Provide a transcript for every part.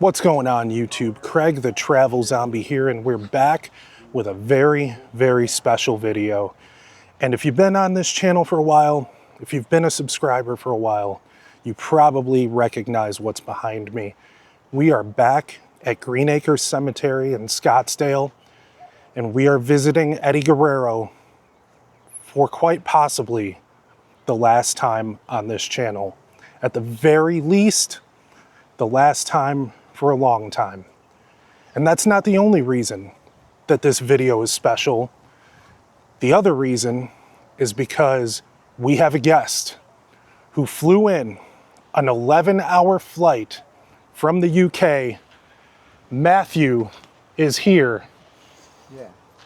What's going on YouTube? Craig the Travel Zombie here, and we're back with a very, very special video. And if you've been on this channel for a while, if you've been a subscriber for a while, you probably recognize what's behind me. We are back at Green Acres Cemetery in Scottsdale, and we are visiting Eddie Guerrero for quite possibly the last time on this channel. At the very least, the last time for a long time. And that's not the only reason that this video is special. The other reason is because we have a guest who flew in an 11-hour flight from the UK. Matthew is here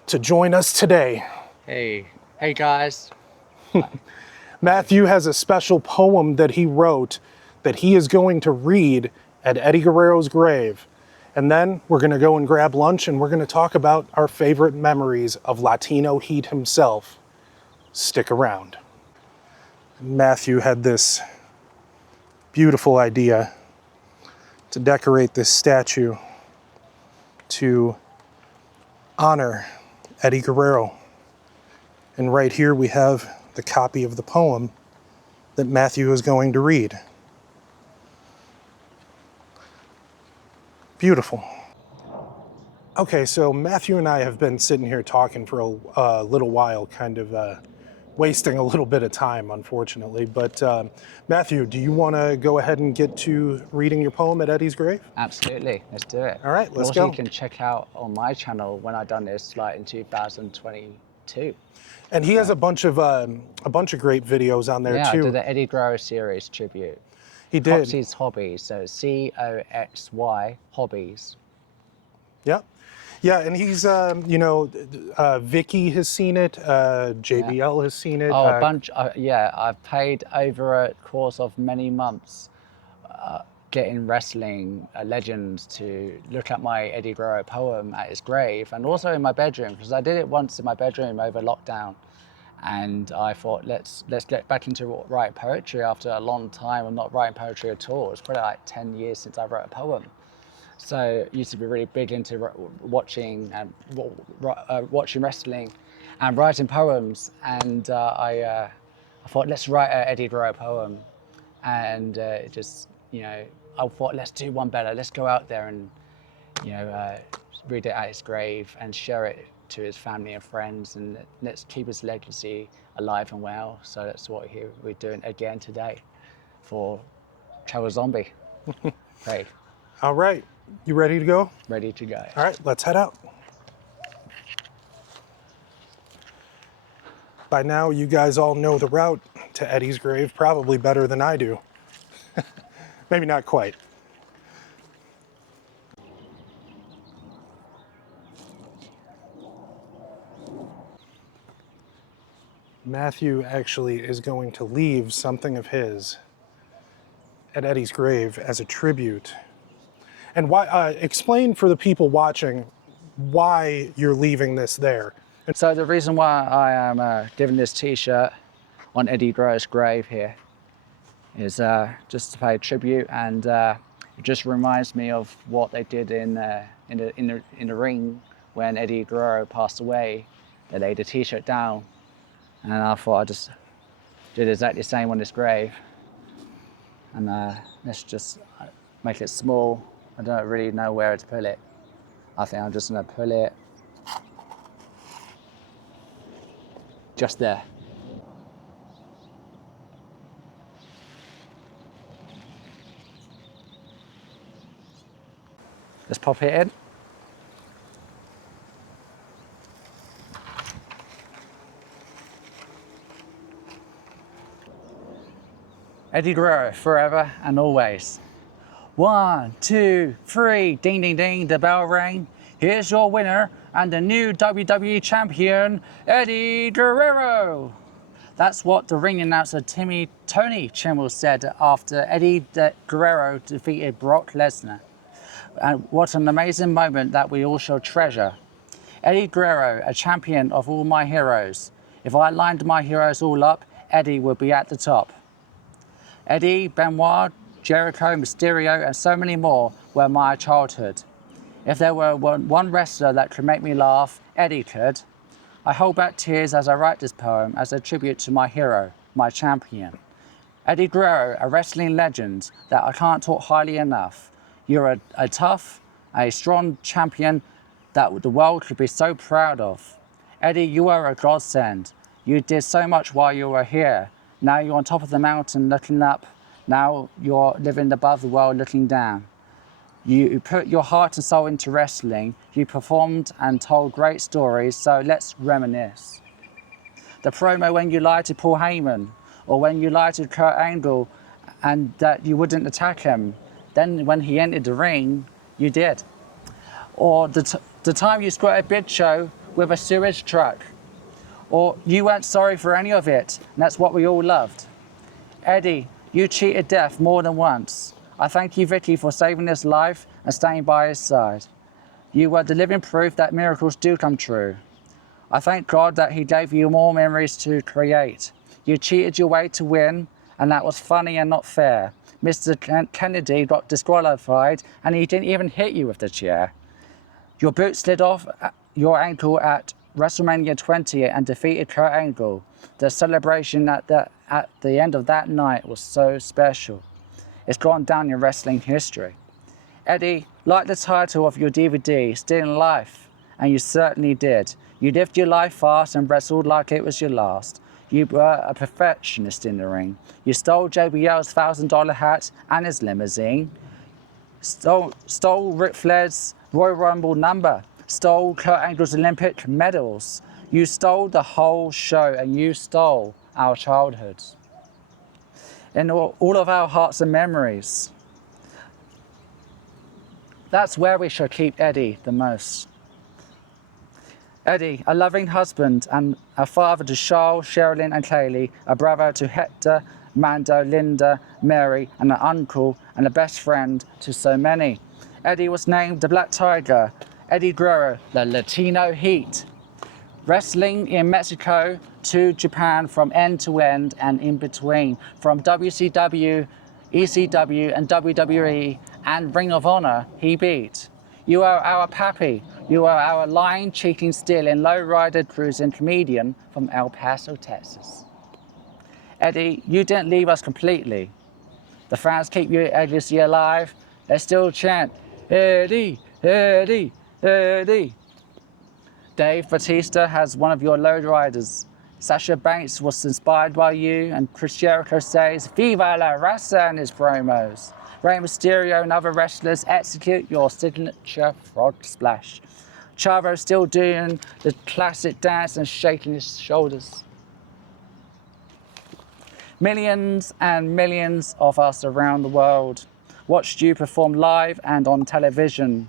to join us today. Hey guys. Matthew has a special poem that he wrote that he is going to read at Eddie Guerrero's grave. And then we're going to go and grab lunch, and we're going to talk about our favorite memories of Latino Heat himself. Stick around. Matthew had this beautiful idea to decorate this statue to honor Eddie Guerrero. And right here we have the copy of the poem that Matthew is going to read. Beautiful. Okay, so Matthew and I have been sitting here talking for a little while, kind of wasting a little bit of time, unfortunately. But Matthew, do you want to go ahead and get to reading your poem at Eddie's grave? Absolutely, let's do it. All right, let's also, go. you can check out on my channel when I done this, like in 2022. And he has a bunch of great videos on there too. Yeah, I did the Eddie Guerrero series tribute. He did. Coxy's Hobbies, so COXY Hobbies. Yeah. Yeah, and he's, Vicky has seen it, JBL has seen it. Oh, a bunch, yeah, I've paid over a course of many months getting wrestling legends to look at my Eddie Guerrero poem at his grave, and also in my bedroom, because I did it once in my bedroom over lockdown. And I thought, let's get back into writing poetry after a long time of not writing poetry at all. It's probably like 10 years since I wrote a poem. So I used to be really big into watching wrestling and writing poems. And I thought, let's write an Eddie Guerrero poem. And it just, I thought, let's do one better. Let's go out there and, read it at his grave and share it to his family and friends, and let's keep his legacy alive and well. So that's what we're doing again today for Travel Zombie. Great. All right, you ready to go? Ready to go. All right, let's head out. By now, you guys all know the route to Eddie's grave probably better than I do. Maybe not quite. Matthew actually is going to leave something of his at Eddie's grave as a tribute. And why? Explain for the people watching why you're leaving this there. So the reason why I am giving this T-shirt on Eddie Guerrero's grave here is just to pay tribute, and it just reminds me of what they did in the ring when Eddie Guerrero passed away. They laid a T-shirt down. And I thought I'd just do exactly the same on this grave. And let's just make it small. I don't really know where to put it. I think I'm just gonna put it just there. Let's pop it in. Eddie Guerrero, forever and always. 1, 2, 3, ding, ding, ding, the bell rang. Here's your winner and the new WWE champion, Eddie Guerrero. That's what the ring announcer Tony Chimel said after Eddie Guerrero defeated Brock Lesnar. And what an amazing moment that we all shall treasure. Eddie Guerrero, a champion of all my heroes. If I lined my heroes all up, Eddie would be at the top. Eddie, Benoit, Jericho, Mysterio, and so many more were my childhood. If there were one wrestler that could make me laugh, Eddie could. I hold back tears as I write this poem as a tribute to my hero, my champion. Eddie Guerrero, a wrestling legend that I can't talk highly enough. You're a tough, a strong champion that the world could be so proud of. Eddie, you are a godsend. You did so much while you were here. Now you're on top of the mountain looking up. Now you're living above the world looking down. You put your heart and soul into wrestling. You performed and told great stories, so let's reminisce. The promo when you lied to Paul Heyman, or when you lied to Kurt Angle and that you wouldn't attack him. Then when he entered the ring, you did. Or the time you squirted a bid show with a sewage truck. Or you weren't sorry for any of it, and that's what we all loved. Eddie, you cheated death more than once. I thank you, Vicky, for saving his life and staying by his side. You were the living proof that miracles do come true. I thank God that he gave you more memories to create. You cheated your way to win, and that was funny and not fair. Mr. Kennedy got disqualified, and he didn't even hit you with the chair. Your boot slid off your ankle at WrestleMania 20 and defeated Kurt Angle. The celebration at the end of that night was so special. It's gone down in wrestling history. Eddie, like the title of your DVD, still in life, and you certainly did. You lived your life fast and wrestled like it was your last. You were a perfectionist in the ring. You stole JBL's $1,000 hat and his limousine. Stole Ric Flair's Royal Rumble number. Stole Kurt Angle's Olympic medals. You stole the whole show, and you stole our childhoods. In all of our hearts and memories. That's where we shall keep Eddie the most. Eddie, a loving husband and a father to Charles, Sherilyn and Kaylee, a brother to Hector, Mando, Linda, Mary, and an uncle and a best friend to so many. Eddie was named the Black Tiger. Eddie Guerrero, the Latino Heat. Wrestling in Mexico to Japan from end to end and in between. From WCW, ECW and WWE and Ring of Honor, he beat. You are our pappy. You are our lying, cheating, stealing, low-rider cruising comedian from El Paso, Texas. Eddie, you didn't leave us completely. The fans keep your legacy alive. They still chant, Eddie, Eddie, Eddie. Dave Bautista has one of your low riders. Sasha Banks was inspired by you, and Chris Jericho says, Viva la Raza in his promos. Rey Mysterio and other wrestlers execute your signature frog splash. Chavo's still doing the classic dance and shaking his shoulders. Millions and millions of us around the world watched you perform live and on television.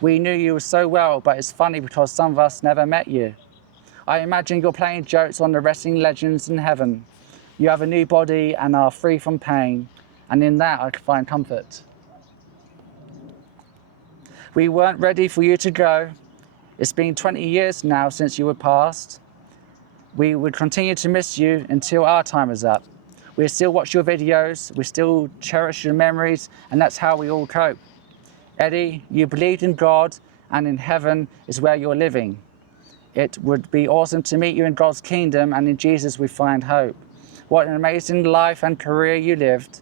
We knew you so well, but it's funny because some of us never met you. I imagine you're playing jokes on the wrestling legends in heaven. You have a new body and are free from pain, and in that I can find comfort. We weren't ready for you to go. It's been 20 years now since you were passed. We would continue to miss you until our time is up. We still watch your videos, we still cherish your memories, and that's how we all cope. Eddie, you believed in God, and in heaven is where you're living. It would be awesome to meet you in God's kingdom, and in Jesus we find hope. What an amazing life and career you lived.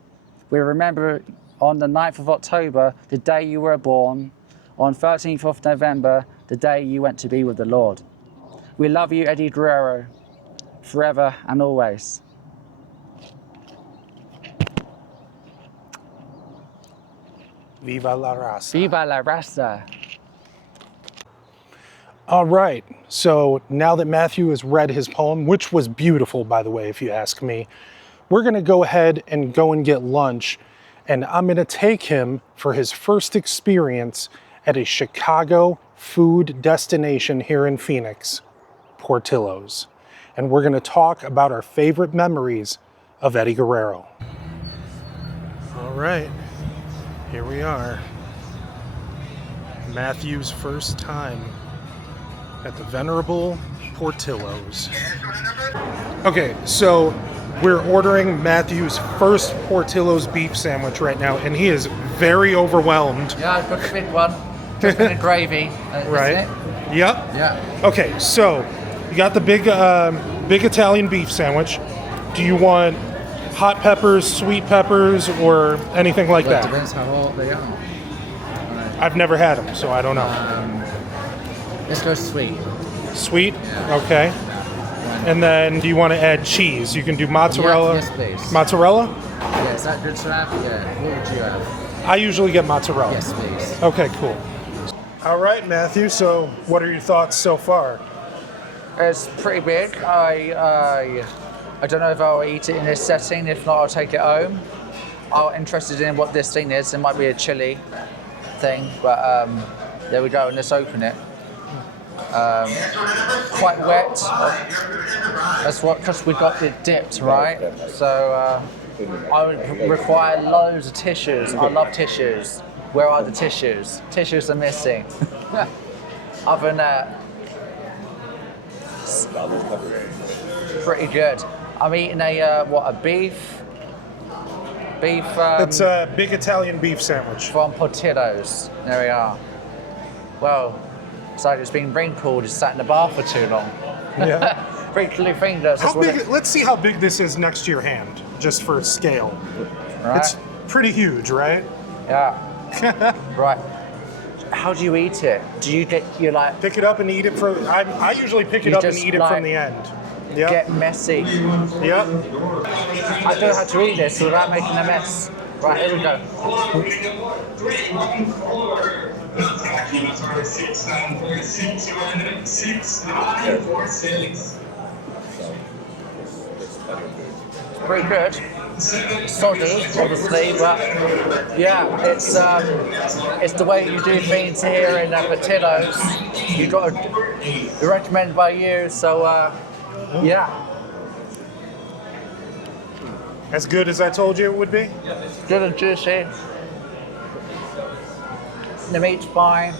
We remember on the 9th of October, the day you were born, on 13th of November, the day you went to be with the Lord. We love you, Eddie Guerrero, forever and always. Viva la Raza. Viva la Raza. All right, so now that Matthew has read his poem, which was beautiful, by the way, if you ask me, we're gonna go ahead and go and get lunch, and I'm gonna take him for his first experience at a Chicago food destination here in Phoenix, Portillo's. And we're gonna talk about our favorite memories of Eddie Guerrero. All right, here we are. Matthew's first time at the venerable Portillo's. Okay, so we're ordering Matthew's first Portillo's beef sandwich right now, and he is very overwhelmed. Yeah, I've got a big one. Just in a gravy. Right. Isn't it? Yep. Yeah. Okay, so you got the big Italian beef sandwich. Do you want hot peppers, sweet peppers, or anything like Well, it that? depends how hot they are. I've never had them, so I don't know. Let's go sweet. Sweet? Yeah. Okay. And then do you want to add cheese? You can do mozzarella. Yes, please. Mozzarella? Yeah, is that good to have? Yeah. What would you have? I usually get mozzarella. Yes, please. Okay, cool. All right, Matthew, so what are your thoughts so far? It's pretty big. I don't know if I'll eat it in this setting. If not, I'll take it home. I'm interested in what this thing is. It might be a chili thing, but there we go. And let's open it. Quite wet. That's what, because we got it dipped, right? So I would require loads of tissues. I love tissues. Where are the tissues? Tissues are missing. Other than that, pretty good. I'm eating a beef. It's a big Italian beef sandwich. From Portillo's. There we are. Well, it's like it's been rain cooled. It's sat in the bar for too long. Yeah. Prickly fingers. How big? Let's see how big this is next to your hand, just for scale. Right. It's pretty huge, right? Yeah. Right. How do you eat it? Do you like Pick it up and eat it from. I usually pick it You up and just eat it like from the end. Yep. get messy? Yep. I don't know how to eat this without making a mess. Right, here we go. Pretty good. Soggy, obviously, but yeah, it's the way you do things here in Portillo's. You're recommended by you, so yeah. As good as I told you it would be? Good and juicy. The meat's fine,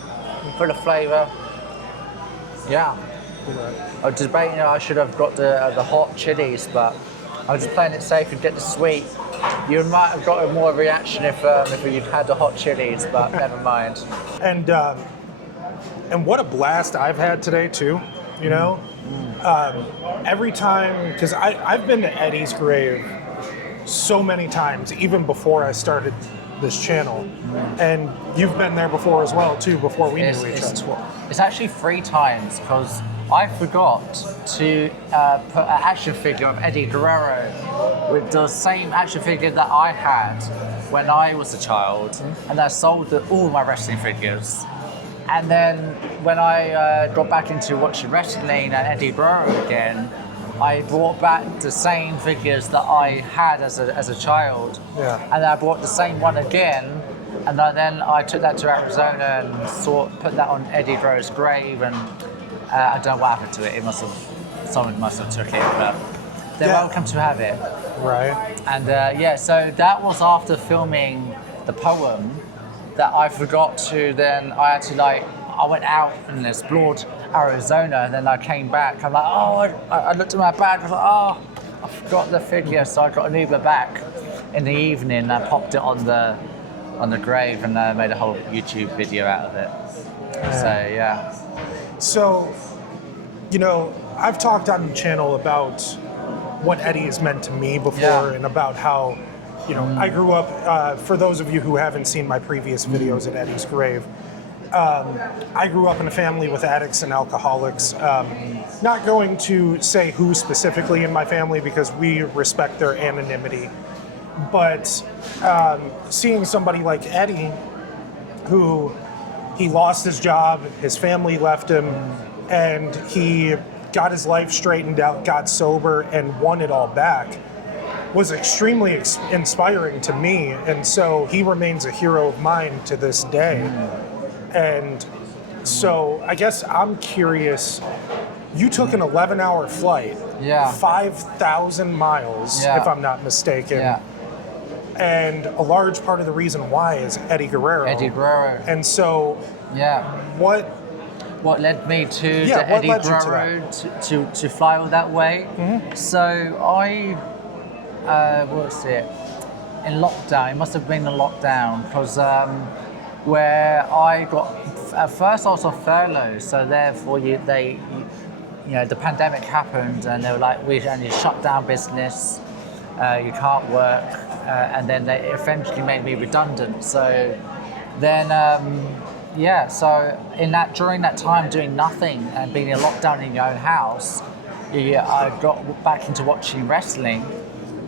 full of flavour. Yeah. I was debating I should have got the hot chilies, but I was just playing it safe and get the sweet. You might have got a more reaction if you'd had the hot chilies, but never mind. And what a blast I've had today too. You know, every time, because I've been to Eddie's grave so many times, even before I started this channel, and you've been there before as well too. Before we knew each other. It's actually 3 times because I forgot to put an action figure of Eddie Guerrero with the same action figure that I had when I was a child, and I sold all my wrestling figures. And then when I got back into watching wrestling and Eddie Guerrero again, I brought back the same figures that I had as a child. Yeah. And I brought the same one again, and then I took that to Arizona and put that on Eddie Guerrero's grave, and I don't know what happened to it. Someone must have took it, but they're welcome to have it. Right. And so that was after filming the poem that I forgot to. Then I had to I went out and explored Arizona, and then I came back. I'm like, I looked at my bag. I was like, I forgot the figure, so I got an Uber back in the evening. And I popped it on the grave, and I made a whole YouTube video out of it. So yeah. So, you know, I've talked on the channel about what Eddie has meant to me before, and about how, you know, I grew up, for those of you who haven't seen my previous videos at Eddie's grave, I grew up in a family with addicts and alcoholics. Not going to say who specifically in my family because we respect their anonymity, but seeing somebody like Eddie, who he lost his job, his family left him, and he got his life straightened out, got sober, and won it all back, was extremely inspiring to me. And so he remains a hero of mine to this day. And so I guess I'm curious, you took an 11-hour flight, 5,000 miles, if I'm not mistaken. Yeah. And a large part of the reason why is Eddie Guerrero. Eddie Guerrero. And so, what led me to what Eddie led you to Guerrero to fly all that way? So I, in lockdown. It must have been in lockdown because where I got at first I was on furlough, so therefore the pandemic happened and they were like, we only shut down business, you can't work, and then they eventually made me redundant. So then, so during that time doing nothing and being in lockdown in your own house, I got back into watching wrestling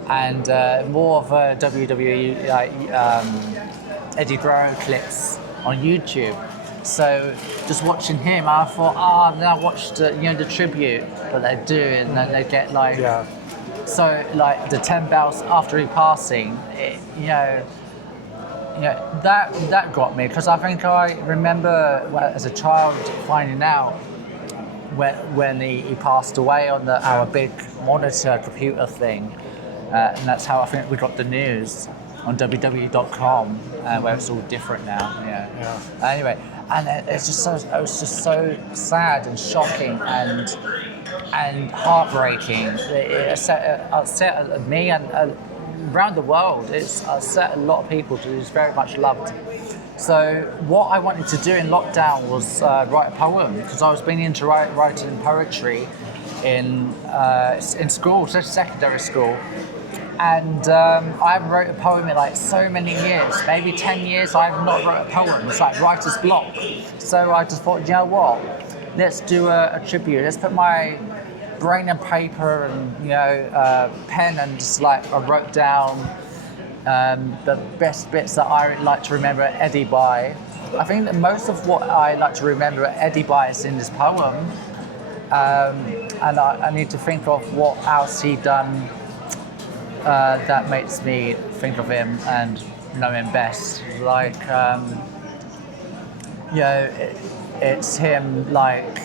and more of WWE Eddie Guerrero clips on YouTube. So just watching him, I thought, then I watched the tribute that they do, and then they get like, so like the 10 belts after he passing, that got me, because I think I remember as a child finding out when he passed away on our big monitor computer thing, and that's how I think we got the news on WWE.com, where it's all different now. Anyway, and it was just so sad and shocking and heartbreaking. It upset me and around the world. It's upset a lot of people who's very much loved. So what I wanted to do in lockdown was write a poem, because I was being into writing poetry in school, so secondary school. And I haven't wrote a poem in like so many years, maybe 10 years I have not wrote a poem. It's like writer's block. So I just thought, you know what, let's do a tribute. Let's put my brain and paper and pen, and just like I wrote down the best bits that I like to remember Eddie by. I think that most of what I like to remember Eddie by is in this poem. And I need to think of what else he done that makes me think of him and know him best. Like, it's him like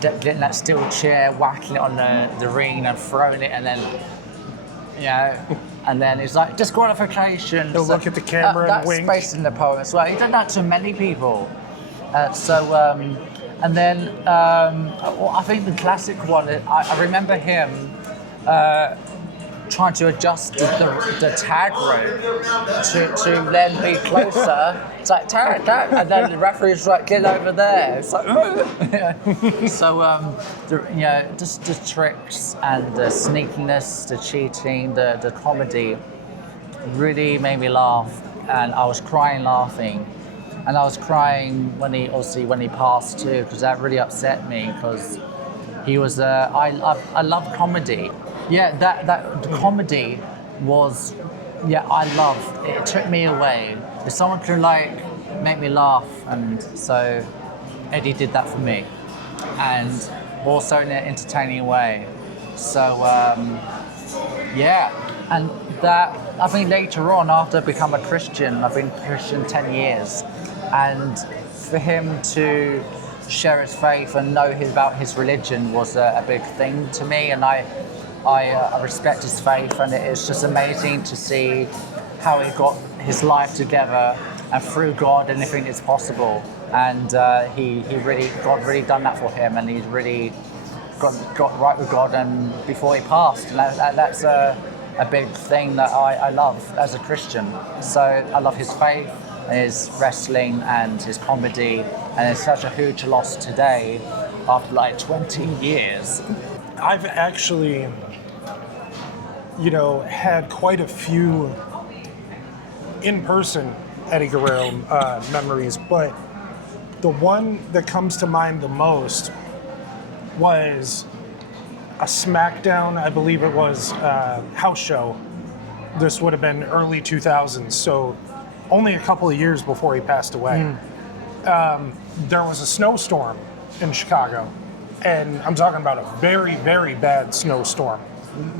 getting that steel chair, whacking it on the ring and throwing it, and then, and then it's like disqualification. He'll look at the camera and wink. That's based in the poem as well. He done that to many people. And then I think the classic one, I remember him trying to adjust the tag rope to then be closer. It's like tag, and then the referee's like, get over there. It's like, so just the tricks and the sneakiness, the cheating, the comedy really made me laugh, and I was crying laughing. And I was crying when he passed too, because that really upset me, because he was I love comedy. Yeah, the comedy was, I loved. It took me away. If someone could like make me laugh, and so Eddie did that for me, and also in an entertaining way. So and that, I think later on, after becoming a Christian, I've been Christian 10 years, and for him to share his faith and know about his religion was a big thing to me, and I respect his faith, and it's just amazing to see how he got his life together, and through God anything is possible, and God really done that for him, and he's really got right with God, and before he passed, and that's a big thing that I love as a Christian. So I love his faith, his wrestling, and his comedy, and it's such a huge loss today after like 20 years. I've actually, had quite a few in-person Eddie Guerrero memories, but the one that comes to mind the most was a SmackDown, I believe it was, house show. This would have been early 2000s, so only a couple of years before he passed away. There was a snowstorm in Chicago, and I'm talking about a very, very bad snowstorm.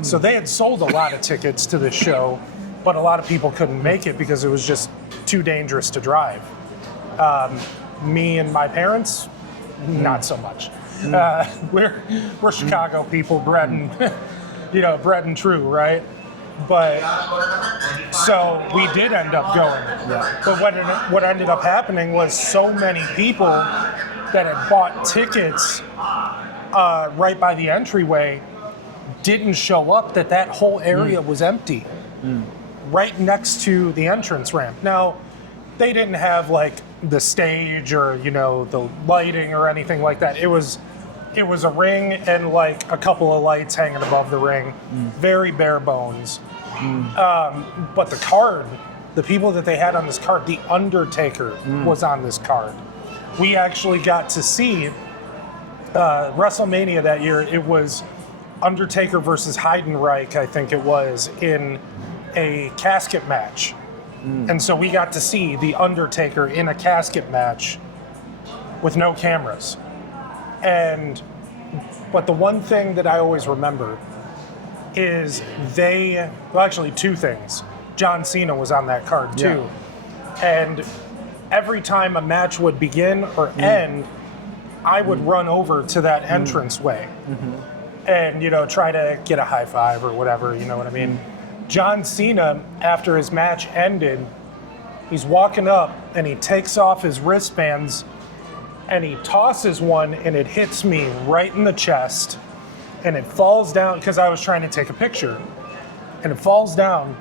So they had sold a lot of tickets to the show, but a lot of people couldn't make it because it was just too dangerous to drive. Me and my parents, not so much. We're Chicago people, bred and true, right? But so we did end up going. Yeah. But what ended up happening was so many people that had bought tickets right by the entryway didn't show up, that whole area was empty. right next to the entrance ramp. Now, they didn't have like the stage or, you know, the lighting or anything like that. It was a ring and like a couple of lights hanging above the ring. Very bare bones. But the card, the people that they had on this card, The Undertaker was on this card. We actually got to see WrestleMania that year. It was Undertaker versus Heidenreich, I think it was, in a casket match. And so we got to see The Undertaker in a casket match with no cameras. But the one thing that I always remember is actually two things. John Cena was on that card too. And every time a match would begin or end, I would run over to that entranceway and, you know, try to get a high five or whatever, you know what I mean? John Cena, after his match ended, he's walking up and he takes off his wristbands and he tosses one and it hits me right in the chest and it falls down because I was trying to take a picture. And it falls down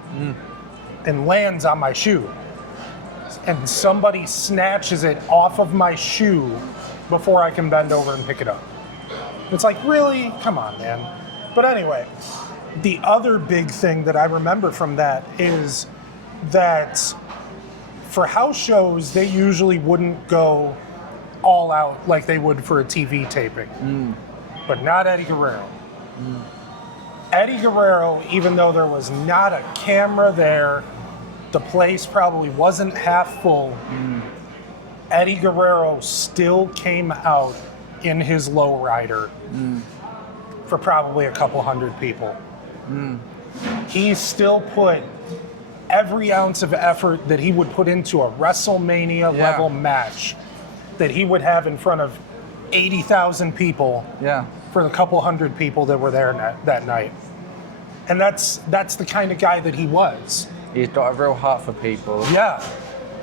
and lands on my shoe. And somebody snatches it off of my shoe before I can bend over and pick it up. It's like, really? Come on, man. But anyway, the other big thing that I remember from that is that for house shows, they usually wouldn't go all out like they would for a TV taping. But not Eddie Guerrero. Eddie Guerrero, even though there was not a camera there, the place probably wasn't half full, Eddie Guerrero still came out in his lowrider for probably a couple hundred people. He still put every ounce of effort that he would put into a WrestleMania level match that he would have in front of 80,000 people for the couple hundred people that were there that night. And that's the kind of guy that he was. He's got a real heart for people.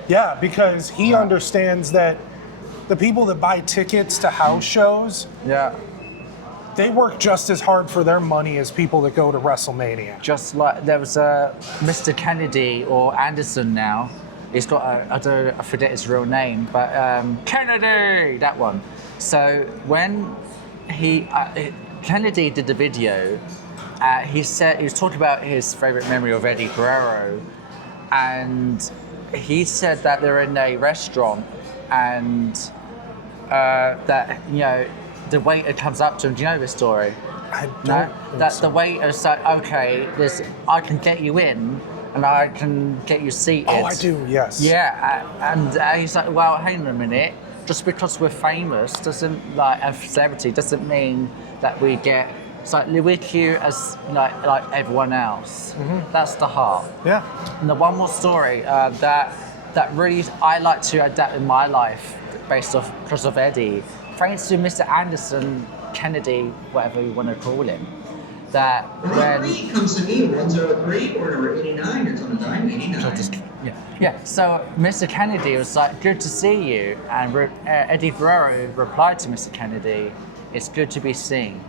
Yeah, because he understands that the people that buy tickets to house shows, they work just as hard for their money as people that go to WrestleMania. Just like there was a Mr. Kennedy or Anderson now. He's got I forget his real name, but Kennedy, that one. So when Kennedy did the video, he was talking about his favorite memory of Eddie Guerrero, and he said that they're in a restaurant and that, you know, the waiter comes up to him. Do you know this story? I don't. That the waiter's like, okay, I can get you in and I can get you seated. Oh, I do, yes. Yeah, and he's like, well, hang on a minute. Just because we're famous doesn't, like, a celebrity doesn't mean that we get. It's like we're cute as like everyone else. That's the heart. Yeah. And the one more story that really I like to adapt in my life based off because of Eddie. Thanks to Mr. Anderson, Kennedy, whatever you want to call him. That when comes to me 103 or number 89, it's on the dime 89. Yeah. So Mr. Kennedy was like, "Good to see you," and Eddie Guerrero replied to Mr. Kennedy, "It's good to be seen."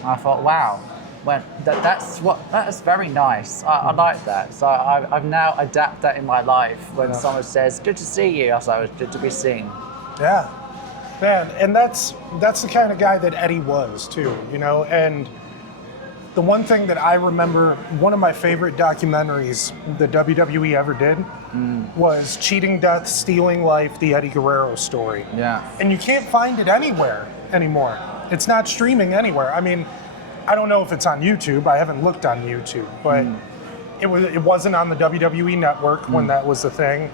And I thought, wow, well, that's very nice. I like that. So I've now adapted that in my life. When someone says, "Good to see you," I was like, "It's good to be seen." Yeah, man, and that's the kind of guy that Eddie was too, you know. And the one thing that I remember, one of my favorite documentaries that WWE ever did was Cheating Death, Stealing Life, the Eddie Guerrero story. Yeah. And you can't find it anywhere anymore. It's not streaming anywhere. I mean, I don't know if it's on YouTube. I haven't looked on YouTube, but it wasn't on the WWE network when that was the thing.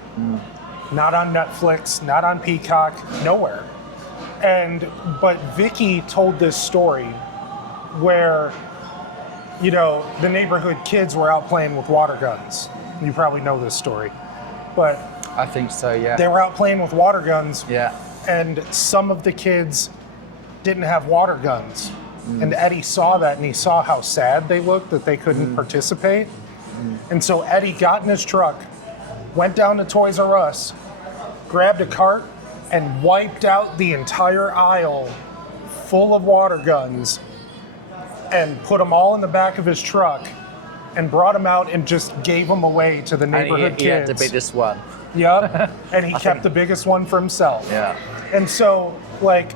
Not on Netflix, not on Peacock, nowhere. But Vicky told this story where, you know, the neighborhood kids were out playing with water guns. You probably know this story, but I think so. Yeah. they were out playing with water guns. Yeah. And some of the kids didn't have water guns. And Eddie saw that and he saw how sad they looked that they couldn't participate. And so Eddie got in his truck, went down to Toys R Us, grabbed a cart and wiped out the entire aisle full of water guns and put them all in the back of his truck and brought them out and just gave them away to the neighborhood he had kids. the biggest one. Yep. And he kept the biggest one for himself. Yeah. And so, like,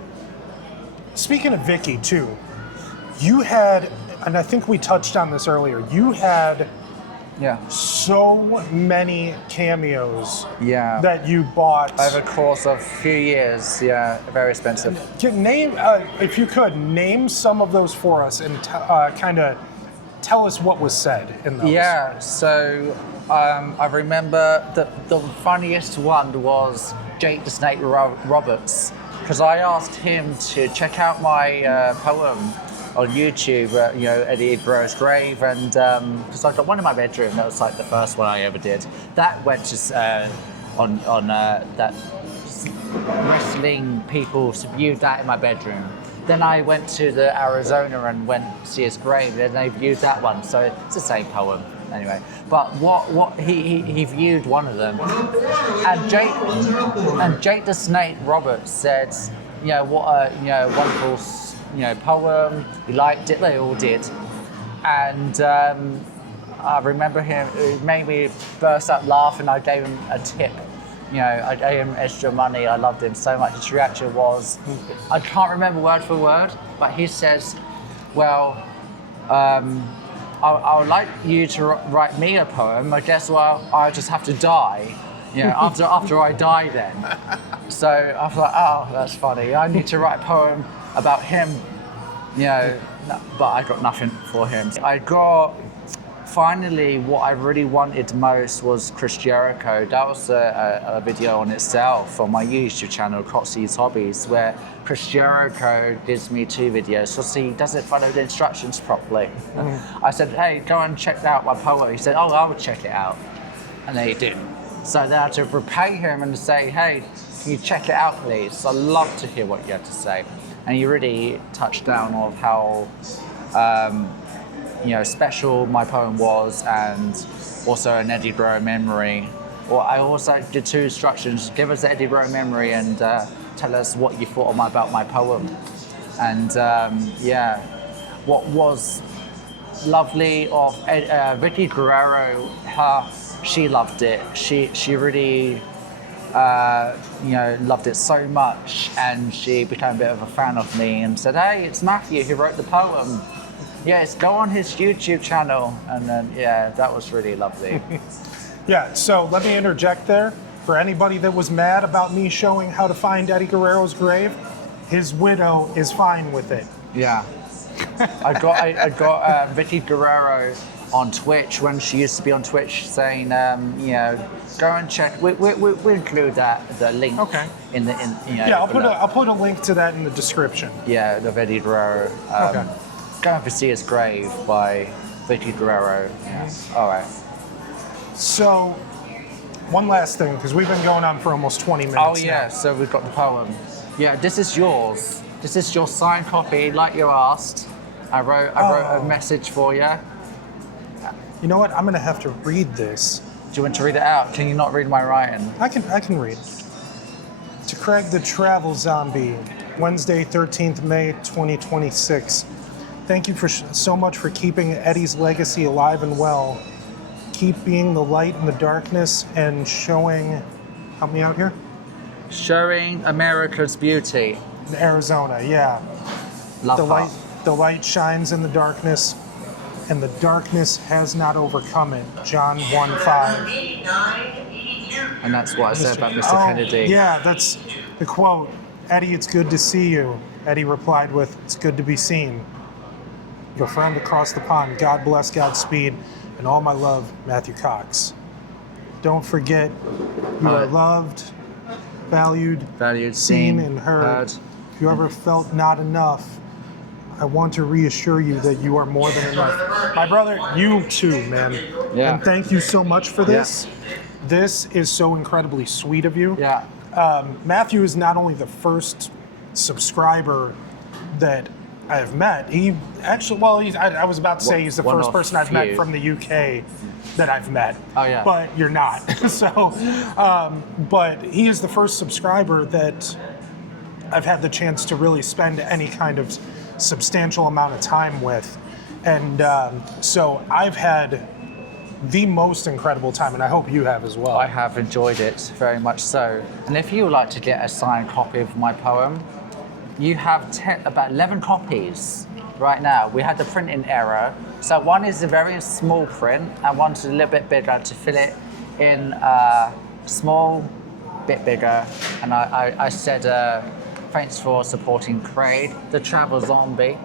speaking of Vicky too, you had, and I think we touched on this earlier, you had so many cameos that you bought. Over the course of a few years, very expensive. Name, if you could, name some of those for us and kind of tell us what was said in those. Yeah, so I remember the funniest one was Jake the Snake Roberts, because I asked him to check out my poem on YouTube, Eddie Guerrero's grave, and because I got one in my bedroom, that was like the first one I ever did. That went to on that wrestling people viewed that in my bedroom. Then I went to the Arizona and went to see his grave, and they viewed that one. So it's the same poem anyway. But what he viewed one of them, and Jake the Snake Roberts said, what a wonderful poem. He liked it. They all did, and I remember him. It made me burst out laughing. I gave him a tip. I gave him extra money. I loved him so much. His reaction was, I can't remember word for word, but he says, well, I would like you to write me a poem. I guess, well, I just have to die, after I die then. So I was like, oh, that's funny. I need to write a poem about him, but I got nothing for him. Finally, what I really wanted most was Chris Jericho. That was a video on itself on my YouTube channel, Crotsy's Hobbies, where Chris Jericho gives me 2 videos. So he doesn't follow the instructions properly. I said, hey, go and check out my poem. He said, oh, I will check it out. And then he didn't. So then I had to repay him and say, hey, can you check it out, please? I'd love to hear what you have to say. And he really touched down on how special my poem was, and also an Eddie Guerrero memory. Well, I also did 2 instructions: give us the Eddie Guerrero memory and tell us what you thought about my poem. And what was lovely of Vicky Guerrero, she loved it. She really loved it so much, and she became a bit of a fan of me and said, hey, it's Matthew who wrote the poem. Yes, go on his YouTube channel. And then, that was really lovely. Yeah, so let me interject there. For anybody that was mad about me showing how to find Eddie Guerrero's grave, his widow is fine with it. Yeah. I got Vicky Guerrero on Twitch when she used to be on Twitch saying, go and check. We include the link. Okay. I'll put a link to that in the description. Yeah, the Eddie Guerrero. Okay. Going to See His Grave by Vicky Guerrero. Yeah. All right. So, one last thing, because we've been going on for almost 20 minutes. Oh yeah, so we've got the poem. Yeah, this is yours. This is your signed copy, like you asked. I wrote a message for you. You know what? I'm going to have to read this. Do you want to read it out? Can you not read my writing? I can read. To Craig the Travel Zombie, Wednesday, 13th May, 2026. Thank you so much for keeping Eddie's legacy alive and well. Keep being the light in the darkness and showing, help me out here? Showing America's beauty. Arizona, yeah. Love the light shines in the darkness, and the darkness has not overcome it. John 1:5. And that's what I said about Mr. Kennedy. Yeah, that's the quote. Eddie, it's good to see you. Eddie replied with, it's good to be seen. Your friend across the pond, God bless, Godspeed, and all my love, Matthew Cox. Don't forget, you are loved, valued, seen, and heard. If you ever felt not enough, I want to reassure you that you are more than enough. My brother, you too, man. Yeah. And thank you so much for this. Yeah. This is so incredibly sweet of you. Yeah. Matthew is not only the first subscriber that I have met. He actually, I was about to say he's the first person I've met from the UK that I've met. Oh yeah. But you're not. So, but he is the first subscriber that I've had the chance to really spend any kind of substantial amount of time with. And so I've had the most incredible time, and I hope you have as well. I have enjoyed it very much so. And if you would like to get a signed copy of my poem, you have about 11 copies right now. We had the printing error. So one is a very small print and one's a little bit bigger to fill it in small, bit bigger. And I said, thanks for supporting Craig, the travel zombie.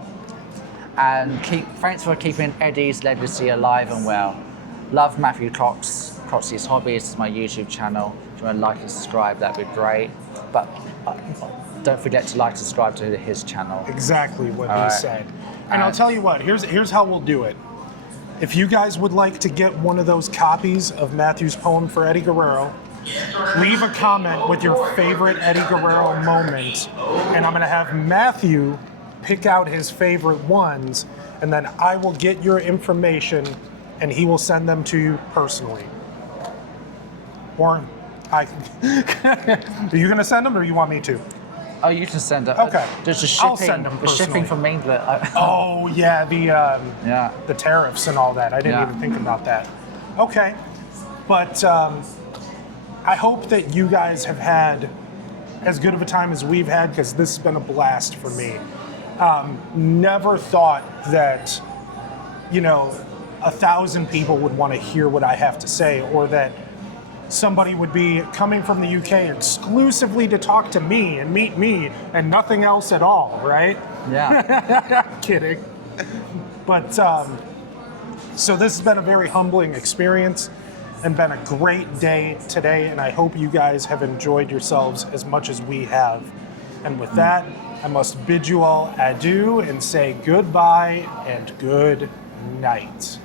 And thanks for keeping Eddie's legacy alive and well. Love Matthew Cox's Hobbies is my YouTube channel. If you want to like and subscribe, that'd be great. But don't forget to like and subscribe to his channel. Exactly what he said. And I'll tell you what, here's how we'll do it. If you guys would like to get one of those copies of Matthew's poem for Eddie Guerrero, leave a comment with your favorite Eddie Guerrero moment, and I'm gonna have Matthew pick out his favorite ones, and then I will get your information and he will send them to you personally. Or are you gonna send them or you want me to? Oh, you can send it. Okay. There's the shipping. I'll send them the shipping personally. from England. Oh yeah, the tariffs and all that. I didn't even think about that. Okay, but I hope that you guys have had as good of a time as we've had, because this has been a blast for me. Never thought that, 1,000 people would want to hear what I have to say, or that somebody would be coming from the UK exclusively to talk to me and meet me and nothing else at all, right? Yeah. Kidding. But so this has been a very humbling experience and been a great day today, and I hope you guys have enjoyed yourselves as much as we have. And with that, I must bid you all adieu and say goodbye and good night.